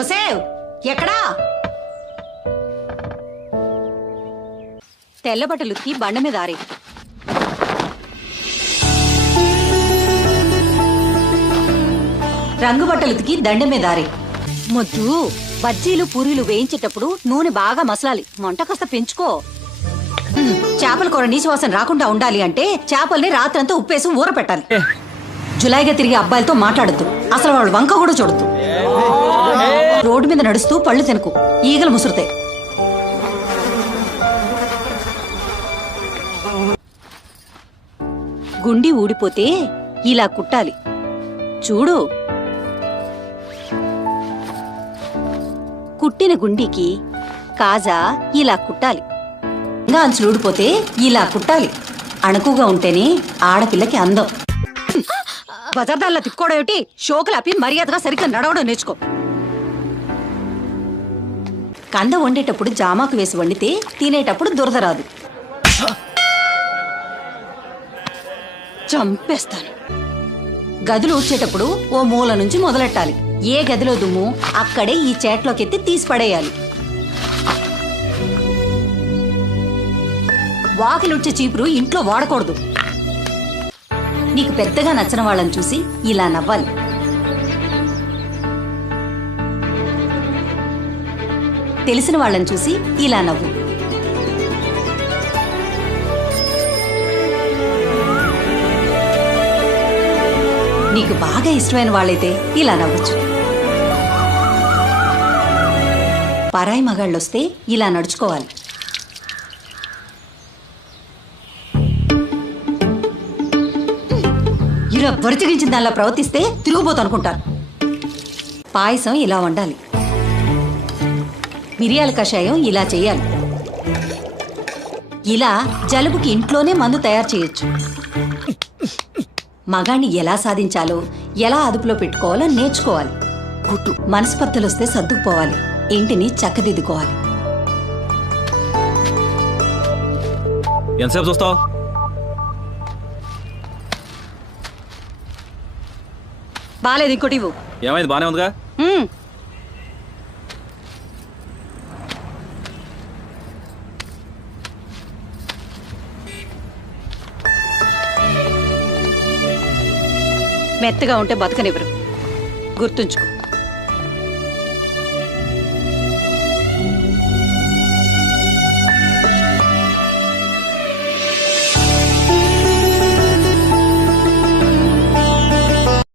ఒసేవ్ ఎక్కడా? తెల్ల బట్టలుకి బండ మీద ఆరే. రంగు బట్టలుకి దండ మీద ఆరే. మొద్దు బజ్జీలు పూరీలు వేయించేటప్పుడు నూనె బాగా మసలాలి. మంట కాస్త పెంచుకో. చేపల కూర నీసు వాసన రాకుండా ఉండాలి అంటే చేపల్ని రాత్రంతా ఉప్పేసి ఊర పెట్టాలి. జులాయిగా తిరిగి అబ్బాయిలతో మాట్లాడద్దు. అసలు వాళ్ళు వంక కూడా చూడద్దు. రోడ్డు మీద నడుస్తూ పళ్ళు తినకు, ఈగలు ముసురుతాయి. గుండి ఊడిపోతే ఇలా కుట్టాలి చూడు. కుట్టిన గుండికి కాజా ఇలా కుట్టాలి. అంచులు ఊడిపోతే ఇలా కుట్టాలి. అణకుగా ఉంటేనే ఆడపిల్లకి అందం. బజార్దాల్లో తిప్పుకోవడం ఏమిటి? షోకులాపి మర్యాదగా సరిగ్గా నడవడం నేర్చుకో. కంద వండేటప్పుడు జామాకు వేసి వండితే తినేటప్పుడు దురద రాదు. చంపేస్తాను. గదులు ఊడ్చేటప్పుడు ఓ మూల నుంచి మొదలెట్టాలి. ఏ గదిలో దుమ్ము అక్కడే ఈ చేట్లోకెత్తి తీసి పడేయాలి. వాకిలుడ్చే చీపురు ఇంట్లో వాడకూడదు. నీకు పెద్దగా నచ్చిన వాళ్ళని చూసి ఇలా నవ్వాలి. తెలిసిన వాళ్ళని చూసి ఇలా నవ్వు. నీకు బాగా ఇష్టమైన వాళ్ళైతే ఇలా నవ్వచ్చు. పరాయి మగాళ్ళొస్తే ఇలా నడుచుకోవాలి. ఇలా వరిచిగించిన దానిలా ప్రవర్తిస్తే తిరుగుబోతు అనుకుంటారు. పాయసం ఇలా వండాలి. మిరియాల కషాయం ఇలా చేయాలి. ఇలా జలుబుకి ఇంట్లోనే మందు తయారు చేయొచ్చు. మగాణ్ణి ఎలా సాధించాలో, ఎలా అదుపులో పెట్టుకోవాలో నేర్చుకోవాలి. మనస్పర్ధలొస్తే సర్దుకుపోవాలి. ఇంటిని చక్కదిద్దుకోవాలి. ఎంతసేపు చూస్తావు? బాలేదు, ఇంకోటి ఇవ్వు. ఏమైంది? బానే ఉందిగా. మెత్తగా ఉంటే బతకనివ్వరు, గుర్తుంచుకో.